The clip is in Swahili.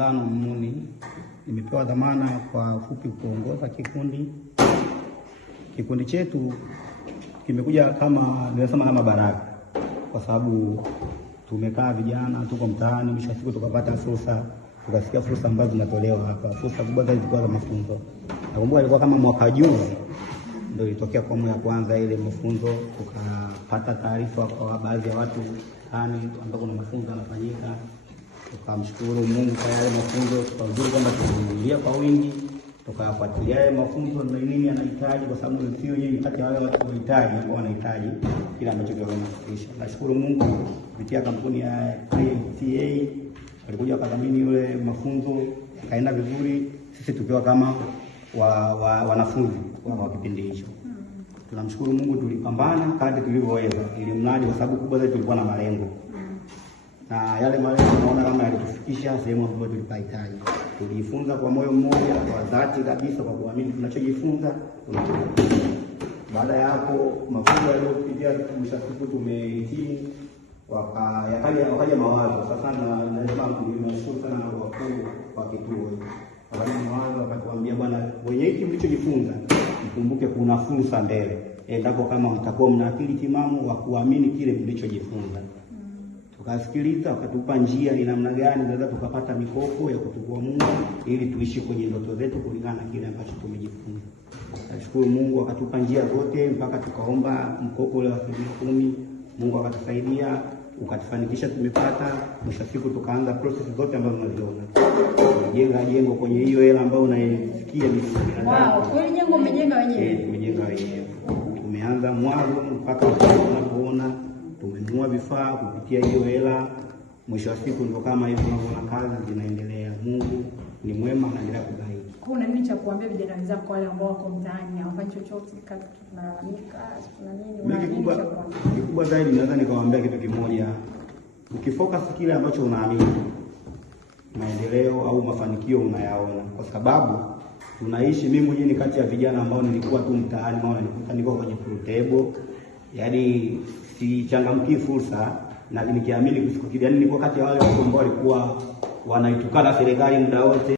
Muungano MUNI. Nimepewa dhamana kwa ufupi kuongoza kikundi. Kikundi chetu kimekuja kama nimesema kama baraka, kwa sababu tumekaa vijana, tuko mtaani, mwisho siku tukapata fursa, tukasikia fursa ambazo zinatolewa hapa. Fursa kubwa zaidi zilikuwa za mafunzo. Nakumbuka ilikuwa kama mwaka juzi ndio ilitokea kwa ya kwanza ile mafunzo, tukapata taarifa kwa baadhi ya watu mtaani ambao kuna mafunzo yanafanyika. Tukamshukuru Mungu kwa yale mafunzo, tukajua kwamba tunaingia kwa wingi, tukafuatilia yale mafunzo na nini anahitaji, kwa sababu sio yeye kati ya wale watu wanahitaji ambao wanahitaji kila ambacho kinawafundisha. Nashukuru Mungu kupitia kampuni ya IMTA walikuja wakadhamini yule mafunzo, kaenda vizuri, sisi tukiwa kama wanafunzi kwa kipindi hicho. Tunamshukuru Mungu, tulipambana kadri tulivyoweza ili mradi, kwa sababu kubwa zaidi tulikuwa na malengo. Na yale malengo tunaona kama yalitufikisha sehemu ambayo tulipahitaji. Tulijifunza kwa moyo mmoja, kwa dhati kabisa, kwa kuamini tunachojifunza. Baada ya hapo mafunzo yaliyopitia mshasiku tumehitimu, wakaja mawazo sasa, na lazima tunashukuru sana wakuu wa kituo. Wakaja mawazo wakatuambia, bwana, wenye hiki mlichojifunza mkumbuke kuna fursa mbele. Endapo kama mtakuwa mna akili timamu wa kuamini kile mlichojifunza. Tukasikiliza, wakatupa njia ni namna gani tunaweza tukapata mikopo ya kutukua Mungu ili tuishi kwenye ndoto zetu kulingana na kile ambacho tumejifunza. Nashukuru Mungu akatupa njia zote mpaka tukaomba mkopo ule wa 10,000. Mungu akatusaidia, ukatufanikisha, tumepata. Mwisho siku tukaanza process zote ambazo tunaziona. Tumejenga jengo kwenye hiyo hela ambayo unaisikia ni wow, kweli jengo umejenga wenyewe? Tumejenga wenyewe. Tumeanza mwanzo mpaka tunapoona tumenunua vifaa kupitia hiyo hela. Mwisho wa siku ndio kama hivi tunaona kazi zinaendelea. Mungu ni mwema, anaendelea kubariki. Kuna nini cha kuambia vijana wenzako wale ambao wako mtaani hawafanyi chochote, kazi tunalalamika, kuna nini? Kikubwa zaidi naweza nikawaambia kitu kimoja. Ukifocus kile ambacho unaamini, maendeleo au mafanikio unayaona, kwa sababu tunaishi, mimi mwenyewe ni kati ya vijana ambao nilikuwa tu mtaani, maana niko kwenye table, yaani si changamki fursa, na nikiamini kusiku, yaani nilikuwa kati ya wale watu ambao walikuwa wanaitukana serikali muda wote.